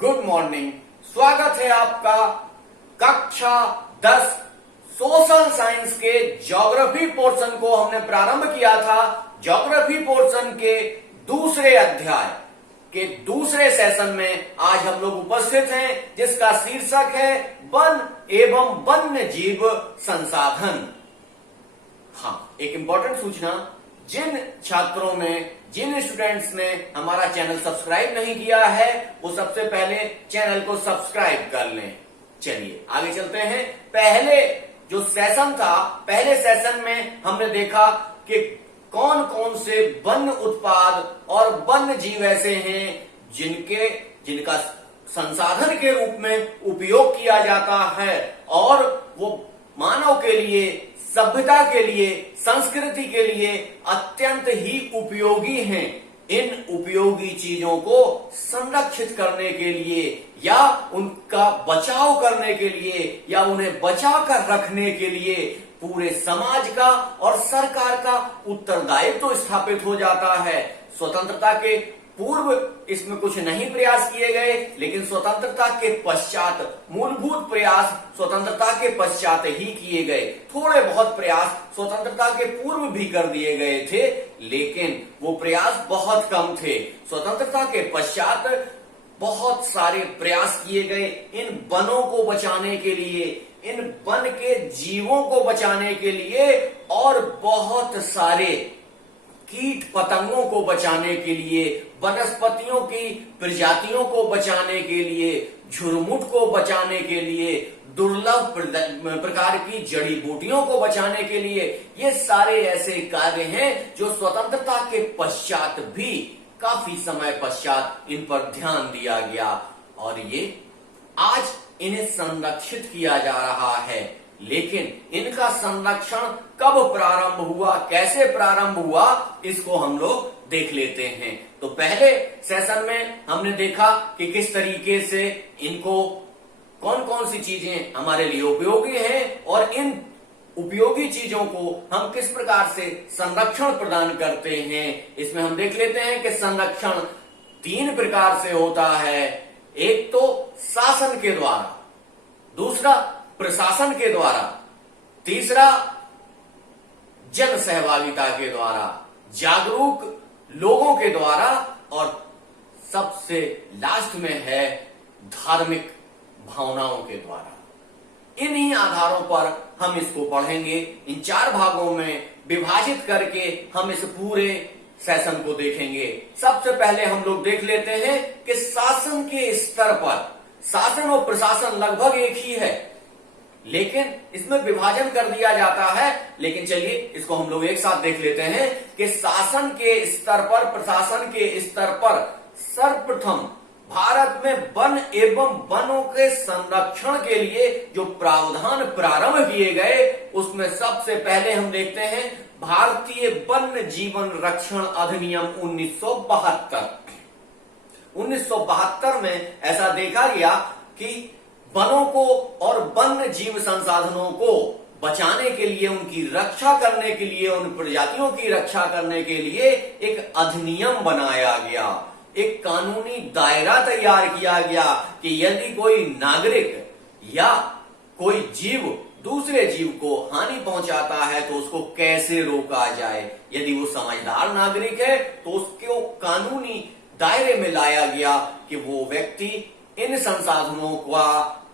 Good morning. स्वागत है आपका कक्षा 10 सोशल साइंस के ज्योग्राफी पोर्शन को हमने प्रारंभ किया था। ज्योग्राफी पोर्शन के दूसरे अध्याय के दूसरे सेशन में आज हम लोग उपस्थित हैं, जिसका शीर्षक है वन एवं वन्य जीव संसाधन। हाँ, एक इंपॉर्टेंट सूचना, जिन छात्रों ने, जिन स्टूडेंट्स ने हमारा चैनल सब्सक्राइब नहीं किया है, वो सबसे पहले चैनल को सब्सक्राइब कर लें। चलिए आगे चलते हैं। पहले जो सेशन था, पहले सेशन में हमने देखा कि कौन कौन से वन्य उत्पाद और वन्य जीव ऐसे हैं जिनका संसाधन के रूप में उपयोग किया जाता है और वो मानव के लिए, सभ्यता के लिए, संस्कृति के लिए अत्यंत ही उपयोगी हैं। इन उपयोगी चीजों को संरक्षित करने के लिए या उनका बचाव करने के लिए या उन्हें बचा कर रखने के लिए पूरे समाज का और सरकार का उत्तरदायित्व तो स्थापित हो जाता है। स्वतंत्रता के पूर्व इसमें कुछ नहीं प्रयास किए गए, लेकिन स्वतंत्रता के पश्चात मूलभूत प्रयास स्वतंत्रता के पश्चात ही किए गए। थोड़े बहुत प्रयास स्वतंत्रता के पूर्व भी कर दिए गए थे, लेकिन वो प्रयास बहुत कम थे। स्वतंत्रता के पश्चात बहुत सारे प्रयास किए गए इन वनों को बचाने के लिए, इन वन के जीवों को बचाने के लिए और बहुत सारे कीट पतंगों को बचाने के लिए, वनस्पतियों की प्रजातियों को बचाने के लिए, झुरमुट को बचाने के लिए, दुर्लभ प्रकार की जड़ी बूटियों को बचाने के लिए। ये सारे ऐसे कार्य हैं जो स्वतंत्रता के पश्चात भी, काफी समय पश्चात इन पर ध्यान दिया गया और ये आज इन्हें संरक्षित किया जा रहा है। लेकिन इनका संरक्षण कब प्रारंभ हुआ, कैसे प्रारंभ हुआ, इसको हम लोग देख लेते हैं। तो पहले सेशन में हमने देखा कि किस तरीके से इनको, कौन कौन सी चीजें हमारे लिए उपयोगी हैं और इन उपयोगी चीजों को हम किस प्रकार से संरक्षण प्रदान करते हैं। इसमें हम देख लेते हैं कि संरक्षण 3 प्रकार से होता है। एक तो शासन के द्वारा, दूसरा प्रशासन के द्वारा, तीसरा जन सहभागिता के द्वारा, जागरूक लोगों के द्वारा और सबसे लास्ट में है धार्मिक भावनाओं के द्वारा। इन्हीं आधारों पर हम इसको पढ़ेंगे। इन 4 भागों में विभाजित करके हम इस पूरे सेशन को देखेंगे। सबसे पहले हम लोग देख लेते हैं कि शासन के स्तर पर, शासन और प्रशासन लगभग एक ही है, लेकिन इसमें विभाजन कर दिया जाता है। लेकिन चलिए इसको हम लोग एक साथ देख लेते हैं कि शासन के स्तर पर, प्रशासन के स्तर पर सर्वप्रथम भारत में वन एवं वनों के संरक्षण के लिए जो प्रावधान प्रारंभ किए गए, उसमें सबसे पहले हम देखते हैं भारतीय वन्य जीवन रक्षण अधिनियम 1972। 1972 में ऐसा देखा गया कि वनों को और वन्य जीव संसाधनों को बचाने के लिए, उनकी रक्षा करने के लिए, उन प्रजातियों की रक्षा करने के लिए एक अधिनियम बनाया गया, एक कानूनी दायरा तैयार किया गया कि यदि कोई नागरिक या कोई जीव दूसरे जीव को हानि पहुंचाता है तो उसको कैसे रोका जाए। यदि वो समझदार नागरिक है तो उसको कानूनी दायरे में लाया गया कि वो व्यक्ति इन संसाधनों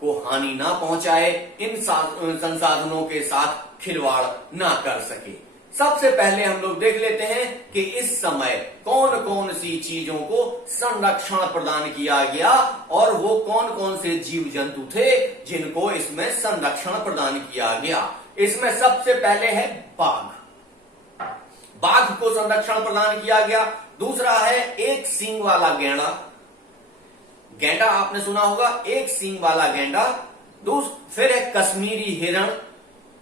को हानि ना पहुंचाए, इन संसाधनों के साथ खिलवाड़ ना कर सके। सबसे पहले हम लोग देख लेते हैं कि इस समय कौन कौन सी चीजों को संरक्षण प्रदान किया गया और वो कौन कौन से जीव जंतु थे जिनको इसमें संरक्षण प्रदान किया गया। इसमें सबसे पहले है बाघ। बाघ को संरक्षण प्रदान किया गया। दूसरा है एक सींग वाला गैंडा। गैंडा आपने सुना होगा, एक सींग वाला गैंडा। फिर है कश्मीरी हिरण।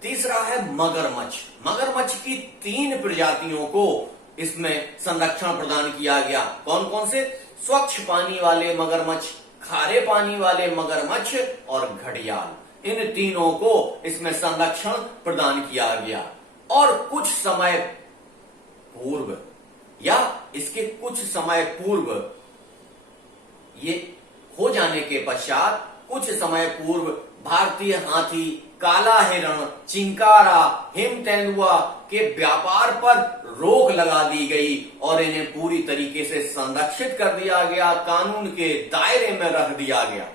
तीसरा है मगरमच्छ। मगरमच्छ की 3 प्रजातियों को इसमें संरक्षण प्रदान किया गया। कौन कौन से? स्वच्छ पानी वाले मगरमच्छ, खारे पानी वाले मगरमच्छ और घड़ियाल। इन तीनों को इसमें संरक्षण प्रदान किया गया। और कुछ समय पूर्व या इसके कुछ समय पूर्व ये हो जाने के पश्चात कुछ समय पूर्व भारतीय हाथी, काला हिरण, चिंकारा, हिम तेंदुआ के व्यापार पर रोक लगा दी गई और इन्हें पूरी तरीके से संरक्षित कर दिया गया, कानून के दायरे में रख दिया गया।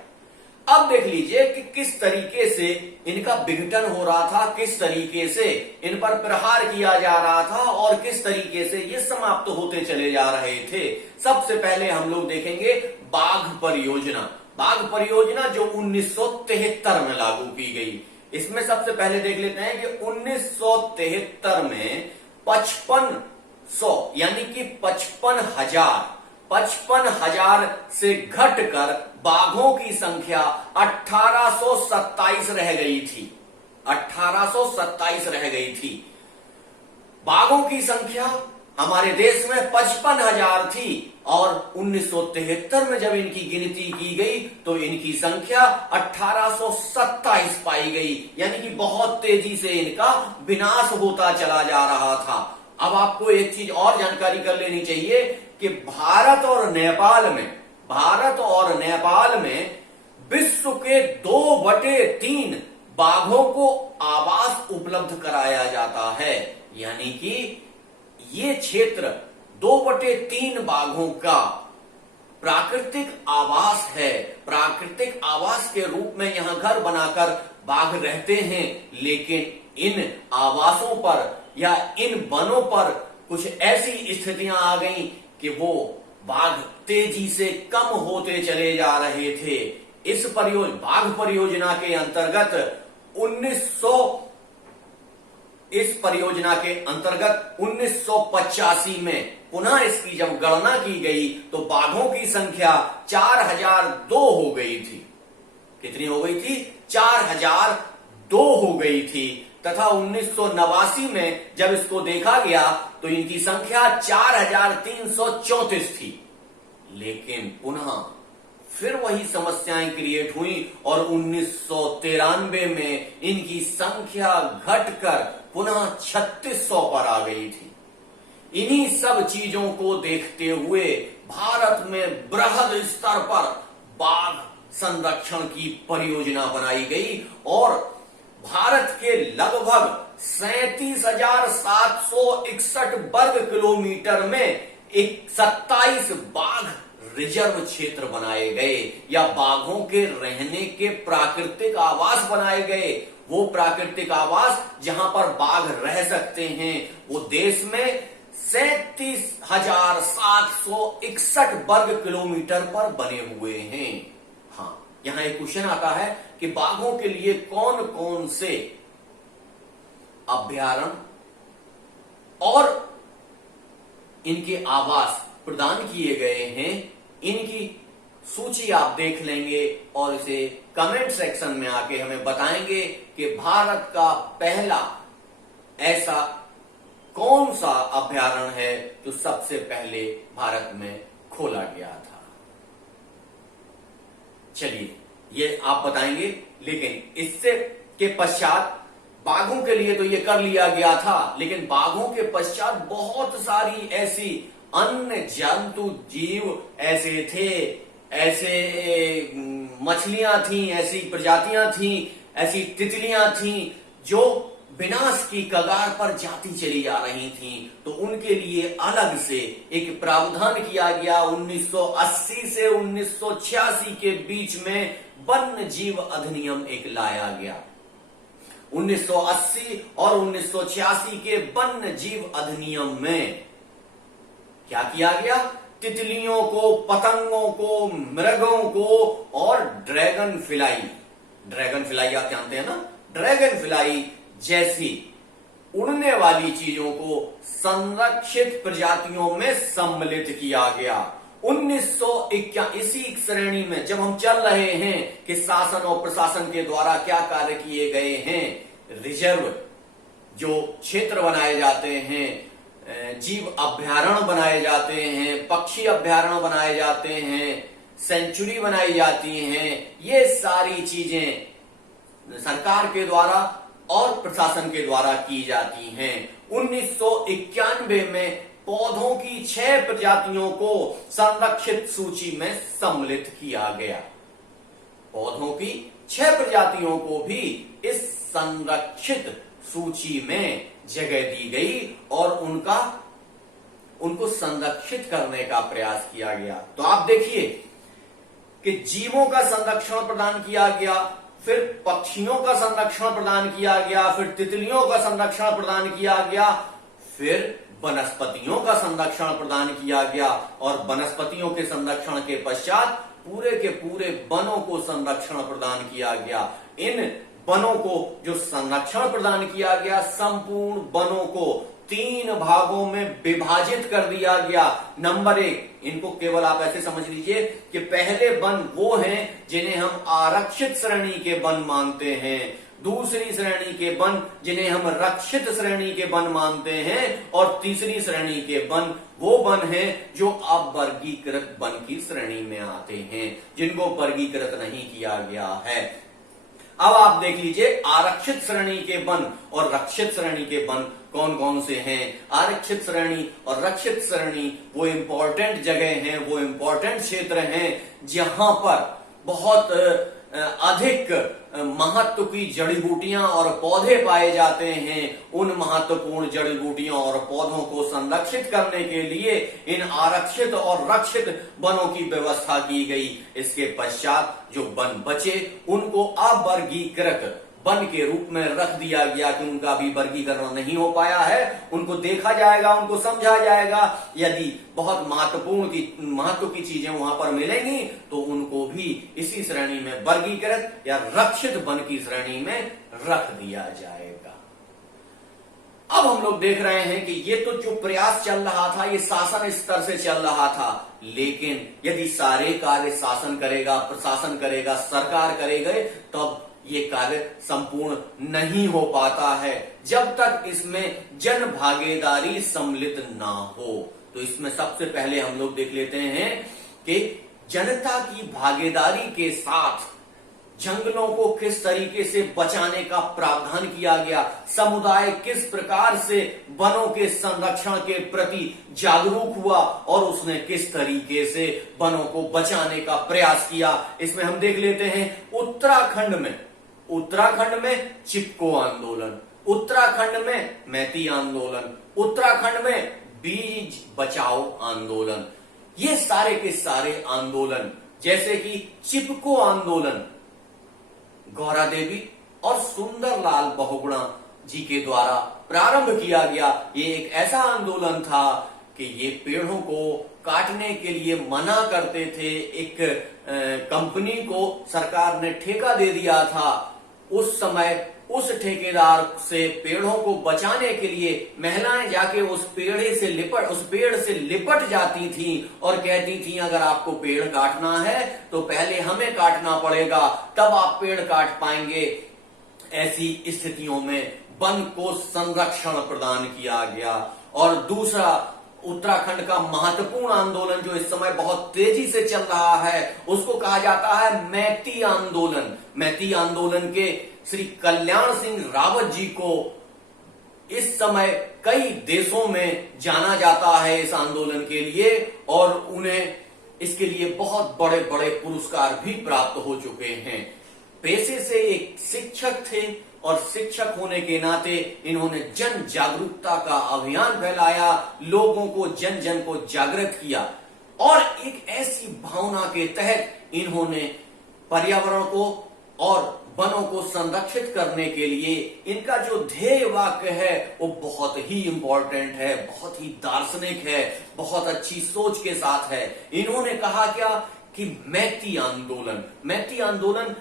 अब देख लीजिए कि किस तरीके से इनका विघटन हो रहा था, किस तरीके से इन पर प्रहार किया जा रहा था और किस तरीके से ये समाप्त होते चले जा रहे थे। सबसे पहले हम लोग देखेंगे बाघ परियोजना। बाघ परियोजना जो 1973 में लागू की गई। इसमें सबसे पहले देख लेते हैं कि 1973 में 5500 यानी कि 55,000 से घटकर बाघों की संख्या 1827 रह गई थी। 1827 रह गई थी। बाघों की संख्या हमारे देश में 55,000 थी और 1973 में जब इनकी गिनती की गई तो इनकी संख्या 1827 पाई गई, यानी कि बहुत तेजी से इनका विनाश होता चला जा रहा था। अब आपको एक चीज और जानकारी कर लेनी चाहिए कि भारत और नेपाल में विश्व के 2/3 बाघों को आवास उपलब्ध कराया जाता है, यानी कि ये क्षेत्र 2/3 बाघों का प्राकृतिक आवास है। प्राकृतिक आवास के रूप में यहां घर बनाकर बाघ रहते हैं, लेकिन इन आवासों पर या इन वनों पर कुछ ऐसी स्थितियां आ गई कि वो बाघ तेजी से कम होते चले जा रहे थे। इस बाघ परियोजना के अंतर्गत 1985 में पुनः इसकी जब गणना की गई तो बाघों की संख्या 4002 हो गई थी। कितनी हो गई थी? 4002 हो गई थी। तथा 1989 में जब इसको देखा गया तो इनकी संख्या 4334 थी। लेकिन पुनः फिर वही समस्याएं क्रिएट हुई और 1993 में इनकी संख्या घटकर पुनः 3600 पर आ गई थी। इन्हीं सब चीजों को देखते हुए भारत में बृहद स्तर पर बाघ संरक्षण की परियोजना बनाई गई और भारत के लगभग 37,761 वर्ग किलोमीटर में 27 बाघ रिजर्व क्षेत्र बनाए गए या बाघों के रहने के प्राकृतिक आवास बनाए गए। वो प्राकृतिक आवास जहां पर बाघ रह सकते हैं वो देश में 37,761 वर्ग किलोमीटर पर बने हुए हैं। हाँ, यहां एक क्वेश्चन आता है कि बाघों के लिए कौन कौन से अभयारण्य और इनके आवास प्रदान किए गए हैं, इनकी सूची आप देख लेंगे और इसे कमेंट सेक्शन में आके हमें बताएंगे कि भारत का पहला ऐसा कौन सा अभयारण्य है जो सबसे पहले भारत में खोला गया था। चलिए ये आप बताएंगे, लेकिन इससे के पश्चात बाघों के लिए तो ये कर लिया गया था, लेकिन बाघों के पश्चात बहुत सारी ऐसी अन्य जंतु जीव ऐसे थे, ऐसे मछलियां थी, ऐसी प्रजातियां थी, ऐसी तितलियां थी जो विनाश की कगार पर जाती चली जा रही थी। तो उनके लिए अलग से एक प्रावधान किया गया। 1980 से 1986 के बीच में वन्य जीव अधिनियम एक लाया गया। 1980 और 1986 के वन्य जीव अधिनियम में क्या किया गया? तितलियों को, पतंगों को, मृगों को और ड्रैगन फ्लाई आप जानते हैं ना, ड्रैगन फ्लाई जैसी उड़ने वाली चीजों को संरक्षित प्रजातियों में सम्मिलित किया गया। 1951 इसी श्रेणी में जब हम चल रहे हैं कि शासन और प्रशासन के द्वारा क्या कार्य किए गए हैं, रिजर्व जो क्षेत्र बनाए जाते हैं, जीव अभयारण्य बनाए जाते हैं, पक्षी अभयारण्य बनाए जाते हैं, सेंचुरी बनाई जाती हैं, ये सारी चीजें सरकार के द्वारा और प्रशासन के द्वारा की जाती हैं। 1991 में पौधों की 6 प्रजातियों को संरक्षित सूची में सम्मिलित किया गया। पौधों की 6 प्रजातियों को भी इस संरक्षित सूची में जगह दी गई और उनको संरक्षित करने का प्रयास किया गया। तो आप देखिए कि जीवों का संरक्षण प्रदान किया गया, फिर पक्षियों का संरक्षण प्रदान किया गया, फिर तितलियों का संरक्षण प्रदान किया गया, फिर वनस्पतियों का संरक्षण प्रदान किया गया और वनस्पतियों के संरक्षण के पश्चात पूरे के पूरे वनों को संरक्षण प्रदान किया गया। इन वनों को जो संरक्षण प्रदान किया गया, संपूर्ण वनों को 3 भागों में विभाजित कर दिया गया। नंबर 1, इनको केवल आप ऐसे समझ लीजिए कि पहले वन वो हैं जिन्हें हम आरक्षित श्रेणी के वन मानते हैं, दूसरी श्रेणी के वन जिन्हें हम रक्षित श्रेणी के वन मानते हैं, और तीसरी श्रेणी के वन वो वन हैं जो अवर्गीकृत वन की श्रेणी में आते हैं, जिनको वर्गीकृत नहीं किया गया है। अब आप देख लीजिए आरक्षित श्रेणी के वन और रक्षित श्रेणी के वन कौन कौन से हैं। आरक्षित श्रेणी और रक्षित श्रेणी वो इंपॉर्टेंट जगह हैं, वो इंपॉर्टेंट क्षेत्र हैं जहां पर बहुत अधिक महत्व की जड़ी बूटियां और पौधे पाए जाते हैं। उन महत्वपूर्ण जड़ी बूटियों और पौधों को संरक्षित करने के लिए इन आरक्षित और रक्षित वनों की व्यवस्था की गई। इसके पश्चात जो वन बचे उनको अवर्गीकृत वन के रूप में रख दिया गया कि उनका भी वर्गीकरण नहीं हो पाया है। उनको देखा जाएगा, उनको समझा जाएगा, यदि बहुत महत्व की चीजें वहां पर मिलेंगी तो उनको भी इसी श्रेणी में वर्गीकृत या रक्षित वन की श्रेणी में रख दिया जाएगा। अब हम लोग देख रहे हैं कि ये तो जो प्रयास चल रहा था ये शासन स्तर से चल रहा था, लेकिन यदि सारे कार्य शासन करेगा, प्रशासन करेगा, सरकार करेगा, तब ये कार्य संपूर्ण नहीं हो पाता है जब तक इसमें जन भागीदारी सम्मिलित ना हो। तो इसमें सबसे पहले हम लोग देख लेते हैं कि जनता की भागीदारी के साथ जंगलों को किस तरीके से बचाने का प्रावधान किया गया, समुदाय किस प्रकार से वनों के संरक्षण के प्रति जागरूक हुआ और उसने किस तरीके से वनों को बचाने का प्रयास किया। इसमें हम देख लेते हैं उत्तराखंड में चिपको आंदोलन, उत्तराखंड में मैती आंदोलन, उत्तराखंड में बीज बचाओ आंदोलन। ये सारे के सारे आंदोलन, जैसे कि चिपको आंदोलन गौरा देवी और सुंदरलाल बहुगुणा जी के द्वारा प्रारंभ किया गया। ये एक ऐसा आंदोलन था कि ये पेड़ों को काटने के लिए मना करते थे। एक कंपनी को सरकार ने ठेका दे दिया था। उस समय उस ठेकेदार से पेड़ों को बचाने के लिए महिलाएं जाके उस पेड़ से लिपट जाती थी और कहती थी अगर आपको पेड़ काटना है तो पहले हमें काटना पड़ेगा, तब आप पेड़ काट पाएंगे। ऐसी स्थितियों में वन को संरक्षण प्रदान किया गया। और दूसरा उत्तराखंड का महत्वपूर्ण आंदोलन जो इस समय बहुत तेजी से चल रहा है उसको कहा जाता है मैती आंदोलन। मैती आंदोलन के श्री कल्याण सिंह रावत जी को इस समय कई देशों में जाना जाता है इस आंदोलन के लिए, और उन्हें इसके लिए बहुत बड़े बड़े पुरस्कार भी प्राप्त हो चुके हैं। पेशे से एक शिक्षक थे और शिक्षक होने के नाते इन्होंने जन जागरूकता का अभियान फैलाया, लोगों को जन जन को जागृत किया और एक ऐसी भावना के तहत इन्होंने पर्यावरण को और वनों को संरक्षित करने के लिए इनका जो ध्येय वाक्य है वो बहुत ही इंपॉर्टेंट है, बहुत ही दार्शनिक है, बहुत अच्छी सोच के साथ है। इन्होंने कहा क्या कि मैती आंदोलन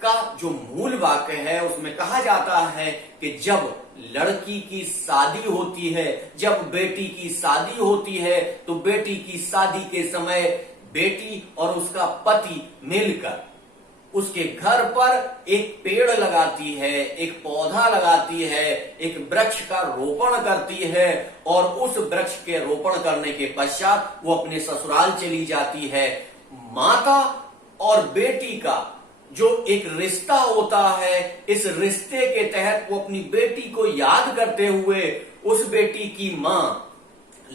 का जो मूल वाक्य है उसमें कहा जाता है कि जब लड़की की शादी होती है, जब बेटी की शादी होती है, तो बेटी की शादी के समय बेटी और उसका पति मिलकर उसके घर पर एक पेड़ लगाती है, एक पौधा लगाती है, एक वृक्ष का रोपण करती है और उस वृक्ष के रोपण करने के पश्चात वो अपने ससुराल चली जाती है। माता और बेटी का जो एक रिश्ता होता है, इस रिश्ते के तहत वो अपनी बेटी को याद करते हुए उस बेटी की मां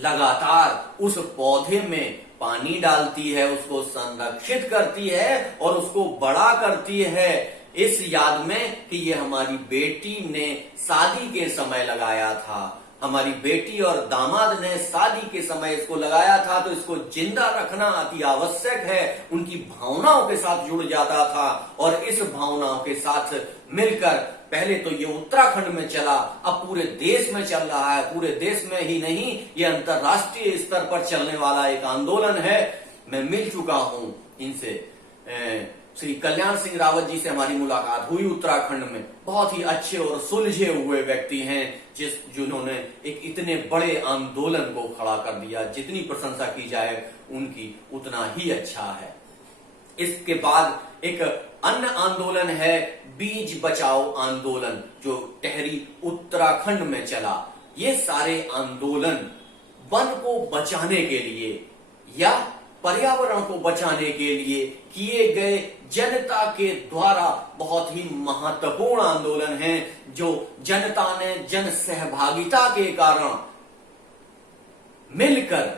लगातार उस पौधे में पानी डालती है, उसको संरक्षित करती है और उसको बड़ा करती है, इस याद में कि ये हमारी बेटी ने शादी के समय लगाया था, हमारी बेटी और दामाद ने शादी के समय इसको लगाया था, तो इसको जिंदा रखना अति आवश्यक है। उनकी भावनाओं के साथ जुड़ जाता था और इस भावनाओं के साथ मिलकर पहले तो ये उत्तराखंड में चला, अब पूरे देश में चल रहा है। पूरे देश में ही नहीं, ये अंतरराष्ट्रीय स्तर पर चलने वाला एक आंदोलन है। मैं मिल चुका हूं इनसे, श्री कल्याण सिंह रावत जी से हमारी मुलाकात हुई उत्तराखंड में। बहुत ही अच्छे और सुलझे हुए व्यक्ति हैं जिन्होंने एक इतने बड़े आंदोलन को खड़ा कर दिया। जितनी प्रशंसा की जाए उनकी उतना ही अच्छा है। इसके बाद एक अन्य आंदोलन है बीज बचाओ आंदोलन, जो टिहरी उत्तराखंड में चला। ये सारे आंदोलन वन को बचाने के लिए या पर्यावरण को बचाने के लिए किए गए जनता के द्वारा बहुत ही महत्वपूर्ण आंदोलन हैं, जो जनता ने जन सहभागिता के कारण मिलकर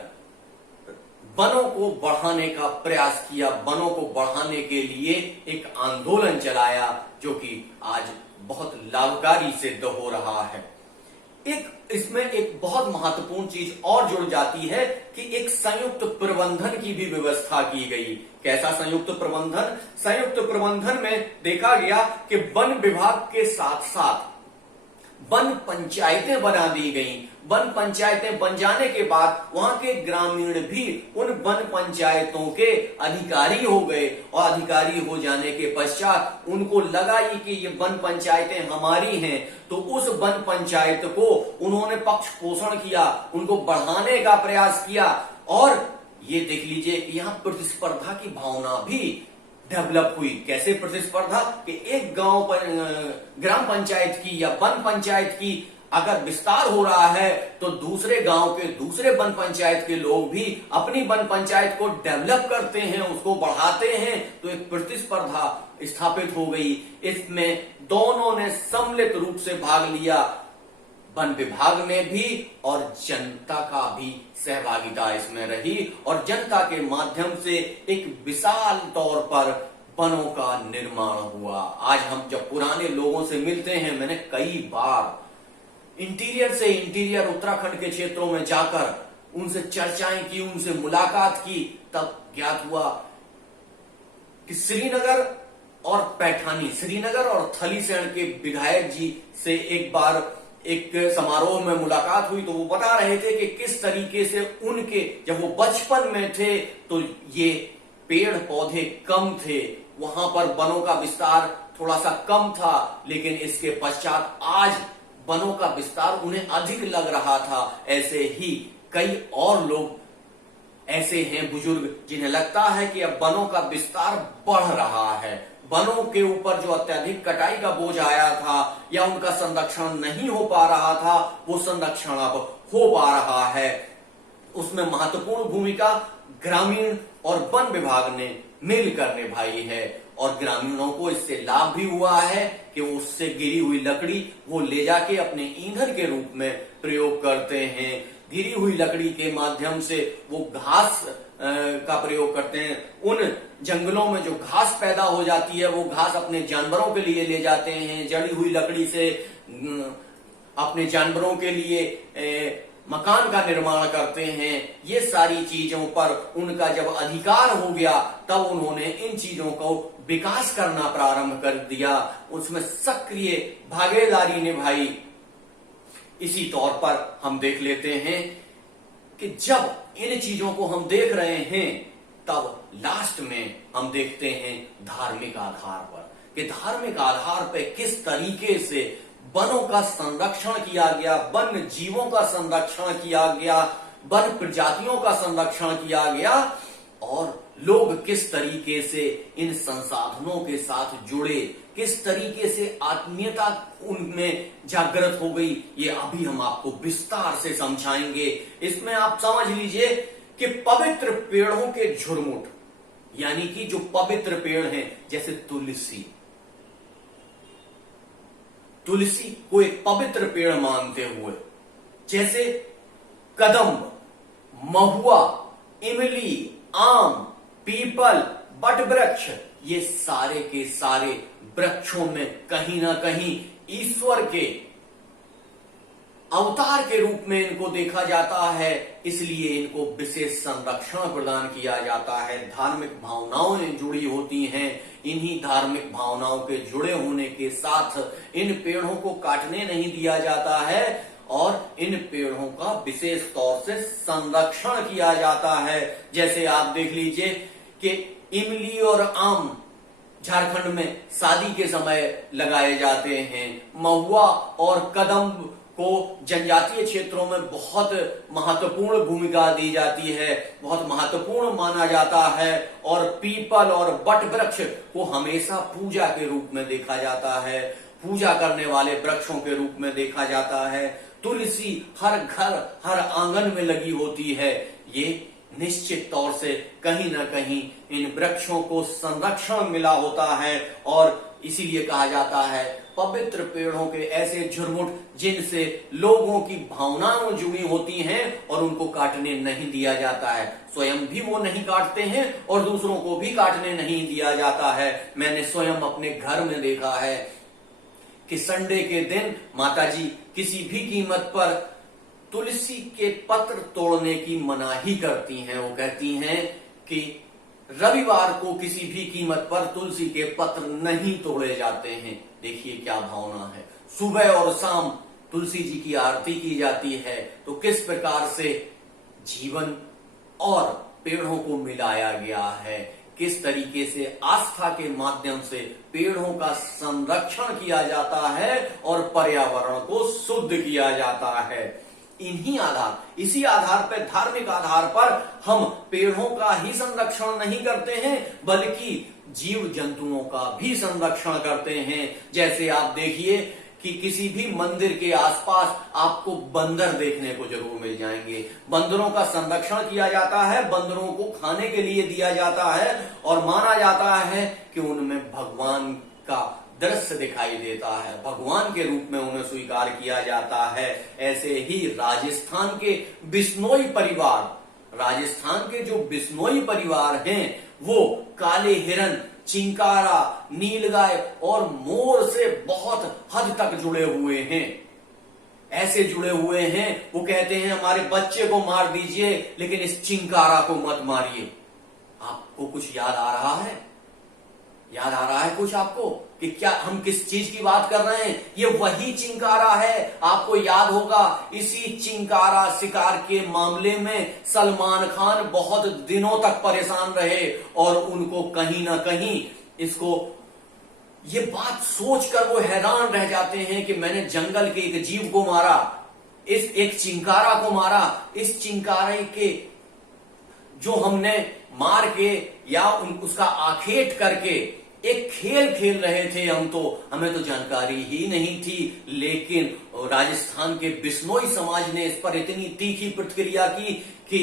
वनों को बढ़ाने का प्रयास किया, वनों को बढ़ाने के लिए एक आंदोलन चलाया, जो कि आज बहुत लाभकारी सिद्ध हो रहा है। इसमें एक बहुत महत्वपूर्ण चीज और जुड़ जाती है कि एक संयुक्त प्रबंधन की भी व्यवस्था की गई। कैसा संयुक्त प्रबंधन? संयुक्त प्रबंधन में देखा गया कि वन विभाग के साथ साथ वन पंचायतें बना दी गईं। वन पंचायतें बन जाने के बाद वहां के ग्रामीण भी उन वन पंचायतों के अधिकारी हो गए और अधिकारी हो जाने के पश्चात उनको लगा कि ये वन पंचायतें हमारी हैं, तो उस वन पंचायत को उन्होंने पक्ष पोषण किया, उनको बढ़ाने का प्रयास किया। और ये देख लीजिए कि यहाँ प्रतिस्पर्धा की भावना भी डेवलप हुई। कैसे प्रतिस्पर्धा? कि एक गांव पर ग्राम पंचायत की या वन पंचायत की अगर विस्तार हो रहा है, तो दूसरे गांव के दूसरे वन पंचायत के लोग भी अपनी वन पंचायत को डेवलप करते हैं, उसको बढ़ाते हैं, तो एक प्रतिस्पर्धा स्थापित हो गई। इसमें दोनों ने सम्मिलित रूप से भाग लिया, वन विभाग ने भी और जनता का भी सहभागिता इसमें रही, और जनता के माध्यम से एक विशाल तौर पर वनों का निर्माण हुआ। आज हम जब पुराने लोगों से मिलते हैं, मैंने कई बार इंटीरियर से इंटीरियर उत्तराखंड के क्षेत्रों में जाकर उनसे चर्चाएं की, उनसे मुलाकात की, तब ज्ञात हुआ कि श्रीनगर और पैठानी, श्रीनगर और थलीसैंण के विधायक जी से एक बार एक समारोह में मुलाकात हुई, तो वो बता रहे थे कि किस तरीके से उनके जब वो बचपन में थे तो ये पेड़ पौधे कम थे, वहां पर वनों का विस्तार थोड़ा सा कम था, लेकिन इसके पश्चात आज वनों का विस्तार उन्हें अधिक लग रहा था। ऐसे ही कई और लोग ऐसे हैं बुजुर्ग जिन्हें लगता है कि अब वनों का विस्तार बढ़ रहा है, वनों के ऊपर जो अत्यधिक कटाई का बोझ आया था या उनका संरक्षण नहीं हो पा रहा था, वो संरक्षण अब हो पा रहा है। उसमें महत्वपूर्ण भूमिका ग्रामीण और वन विभाग ने मिलकर निभाई है, और ग्रामीणों को इससे लाभ भी हुआ है कि उससे गिरी हुई लकड़ी वो ले जाके अपने ईंधन के रूप में प्रयोग करते हैं। गिरी हुई लकड़ी के माध्यम से वो घास का प्रयोग करते हैं। उन जंगलों में जो घास पैदा हो जाती है, वो घास अपने जानवरों के लिए ले जाते हैं। जड़ी हुई लकड़ी से अपने जानवरों के लिए मकान का निर्माण करते हैं। ये सारी चीजों पर उनका जब अधिकार हो गया, तब उन्होंने इन चीजों को विकास करना प्रारंभ कर दिया, उसमें सक्रिय भागीदारी निभाई। इसी तौर पर हम देख लेते हैं कि जब इन चीजों को हम देख रहे हैं, तब लास्ट में हम देखते हैं धार्मिक आधार पर, कि धार्मिक आधार पर किस तरीके से वनों का संरक्षण किया गया, वन जीवों का संरक्षण किया गया, वन प्रजातियों का संरक्षण किया गया, और लोग किस तरीके से इन संसाधनों के साथ जुड़े, किस तरीके से आत्मीयता उनमें जागृत हो गई, ये अभी हम आपको विस्तार से समझाएंगे। इसमें आप समझ लीजिए कि पवित्र पेड़ों के झुरमुट, यानी कि जो पवित्र पेड़ हैं, जैसे तुलसी को एक पवित्र पेड़ मानते हुए, जैसे कदम्ब, महुआ, इमली, आम, पीपल, बट वृक्ष, ये सारे के सारे वृक्षों में कहीं ना कहीं ईश्वर के अवतार के रूप में इनको देखा जाता है, इसलिए इनको विशेष संरक्षण प्रदान किया जाता है। धार्मिक भावनाएं जुड़ी होती हैं, इन्हीं धार्मिक भावनाओं के जुड़े होने के साथ इन पेड़ों को काटने नहीं दिया जाता है और इन पेड़ों का विशेष तौर से संरक्षण किया जाता है। जैसे आप देख लीजिए कि इमली और आम झारखंड में शादी के समय लगाए जाते हैं। महुआ और कदम को जनजातीय क्षेत्रों में बहुत महत्वपूर्ण भूमिका दी जाती है, बहुत महत्वपूर्ण माना जाता है। और पीपल और बट वृक्ष को हमेशा पूजा के रूप में देखा जाता है, पूजा करने वाले वृक्षों के रूप में देखा जाता है। तुलसी हर घर हर आंगन में लगी होती है। ये निश्चित तौर से कहीं ना कहीं इन वृक्षों को संरक्षण मिला होता है और इसीलिए कहा जाता है पवित्र पेड़ों के ऐसे झुरमुट जिनसे लोगों की भावनाएं जुड़ी होती हैं और उनको काटने नहीं दिया जाता है। स्वयं भी वो नहीं काटते हैं और दूसरों को भी काटने नहीं दिया जाता है। मैंने स्वयं अपने घर में देखा है कि संडे के दिन माताजी किसी भी कीमत पर तुलसी के पत्र तोड़ने की मनाही करती हैं। वो कहती हैं कि रविवार को किसी भी कीमत पर तुलसी के पत्र नहीं तोड़े जाते हैं। देखिए क्या भावना है। सुबह और शाम तुलसी जी की आरती की जाती है, तो किस प्रकार से जीवन और पेड़ों को मिलाया गया है, किस तरीके से आस्था के माध्यम से पेड़ों का संरक्षण किया जाता है और पर्यावरण को शुद्ध किया जाता है। इन्हीं आधार इसी आधार पर धार्मिक आधार पर हम पेड़ों का ही संरक्षण नहीं करते हैं बल्कि जीव जंतुओं का भी संरक्षण करते हैं। जैसे आप देखिए कि किसी भी मंदिर के आसपास आपको बंदर देखने को जरूर मिल जाएंगे। बंदरों का संरक्षण किया जाता है, बंदरों को खाने के लिए दिया जाता है और माना जाता है कि उनमें भगवान का दृश्य दिखाई देता है, भगवान के रूप में उन्हें स्वीकार किया जाता है। ऐसे ही राजस्थान के बिश्नोई परिवार, राजस्थान के जो बिश्नोई परिवार हैं वो काले हिरन, चिंकारा, नीलगाय और मोर से बहुत हद तक जुड़े हुए हैं। ऐसे जुड़े हुए हैं वो कहते हैं हमारे बच्चे को मार दीजिए लेकिन इस चिंकारा को मत मारिए। आपको कुछ याद आ रहा है? याद आ रहा है कुछ आपको कि क्या हम किस चीज की बात कर रहे हैं? ये वही चिंकारा है। आपको याद होगा इसी चिंकारा शिकार के मामले में सलमान खान बहुत दिनों तक परेशान रहे और उनको कहीं ना कहीं इसको ये बात सोचकर वो हैरान रह जाते हैं कि मैंने जंगल के एक जीव को मारा, इस एक चिंकारा को मारा। इस चिंकारे के जो हमने मार के या उसका आखेट करके एक खेल खेल रहे थे हम, तो हमें तो जानकारी ही नहीं थी। लेकिन राजस्थान के बिश्नोई समाज ने इस पर इतनी तीखी प्रतिक्रिया की कि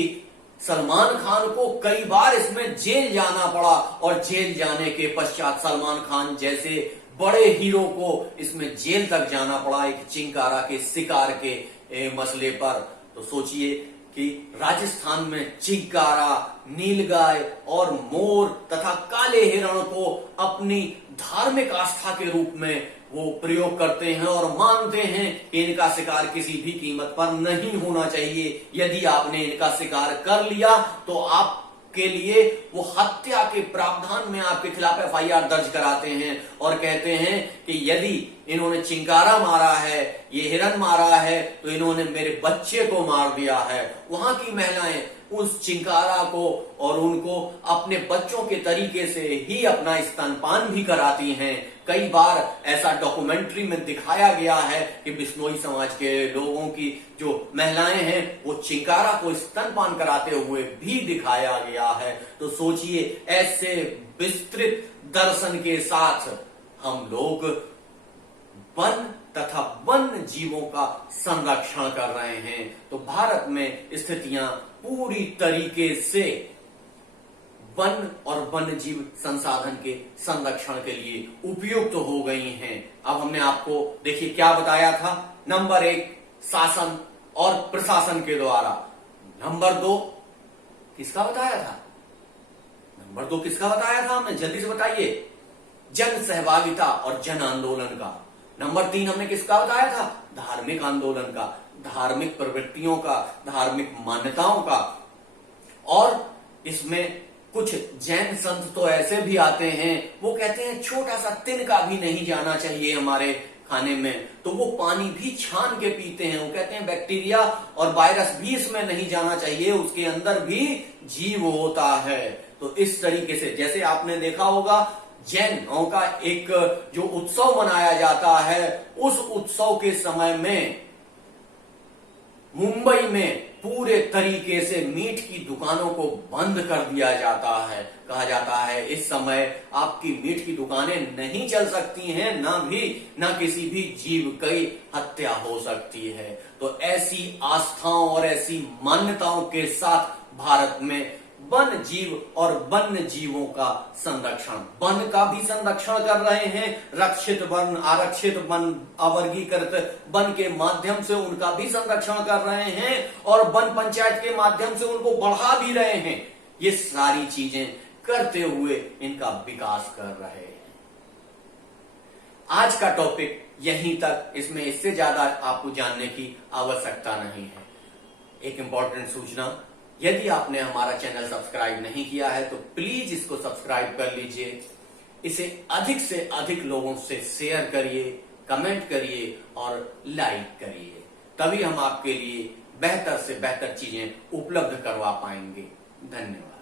सलमान खान को कई बार इसमें जेल जाना पड़ा और जेल जाने के पश्चात सलमान खान जैसे बड़े हीरो को इसमें जेल तक जाना पड़ा एक चिंकारा के शिकार के मसले पर। तो सोचिए कि राजस्थान में चिंकारा, नीलगाय और मोर तथा काले हिरण को अपनी धार्मिक आस्था के रूप में वो प्रयोग करते हैं और मानते हैं कि इनका शिकार किसी भी कीमत पर नहीं होना चाहिए। यदि आपने इनका शिकार कर लिया तो आपके लिए वो हत्या के प्रावधान में आपके खिलाफ एफआईआर दर्ज कराते हैं और कहते हैं कि यदि इन्होंने चिंकारा मारा है, ये हिरन मारा है, तो इन्होंने मेरे बच्चे को मार दिया है। वहां की महिलाएं उस चिंकारा को और उनको अपने बच्चों के तरीके से ही अपना स्तनपान भी कराती हैं। कई बार ऐसा डॉक्यूमेंट्री में दिखाया गया है कि बिश्नोई समाज के लोगों की जो महिलाएं हैं वो चिंकारा को स्तनपान कराते हुए भी दिखाया गया है। तो सोचिए ऐसे विस्तृत दर्शन के साथ हम लोग वन तथा वन्य जीवों का संरक्षण कर रहे हैं। तो भारत में स्थितियां पूरी तरीके से वन और वन्य जीव संसाधन के संरक्षण के लिए उपयुक्त हो गई हैं। अब हमने आपको देखिए क्या बताया था। नंबर 1 शासन और प्रशासन के द्वारा, नंबर 2 किसका बताया था? नंबर 2 किसका बताया था हमने? जल्दी से बताइए। जन सहभागिता और जन आंदोलन का। नंबर 3 हमने किसका बताया था? धार्मिक आंदोलन का, धार्मिक प्रवृत्तियों का, धार्मिक मान्यताओं का। और इसमें कुछ जैन संत तो ऐसे भी आते हैं, वो कहते हैं छोटा सा तिनका भी नहीं जाना चाहिए हमारे खाने में, तो वो पानी भी छान के पीते हैं। वो कहते हैं बैक्टीरिया और वायरस भी इसमें नहीं जाना चाहिए, उसके अंदर भी जीव होता है। तो इस तरीके से, जैसे आपने देखा होगा जैनों का एक जो उत्सव मनाया जाता है, उस उत्सव के समय में मुंबई में पूरे तरीके से मीट की दुकानों को बंद कर दिया जाता है। कहा जाता है इस समय आपकी मीट की दुकानें नहीं चल सकती हैं, ना किसी भी जीव की हत्या हो सकती है। तो ऐसी आस्थाओं और ऐसी मान्यताओं के साथ भारत में वन जीव और वन्य जीवों का संरक्षण, वन का भी संरक्षण कर रहे हैं, रक्षित वन, आरक्षित वन, अवर्गीकृत वन के माध्यम से उनका भी संरक्षण कर रहे हैं और वन पंचायत के माध्यम से उनको बढ़ा भी रहे हैं। ये सारी चीजें करते हुए इनका विकास कर रहे हैं। आज का टॉपिक यहीं तक, इसमें इससे ज्यादा आपको जानने की आवश्यकता नहीं है। एक इंपॉर्टेंट सूचना, यदि आपने हमारा चैनल सब्सक्राइब नहीं किया है तो प्लीज इसको सब्सक्राइब कर लीजिए, इसे अधिक से अधिक लोगों से शेयर करिए, कमेंट करिए और लाइक करिए, तभी हम आपके लिए बेहतर से बेहतर चीजें उपलब्ध करवा पाएंगे। धन्यवाद।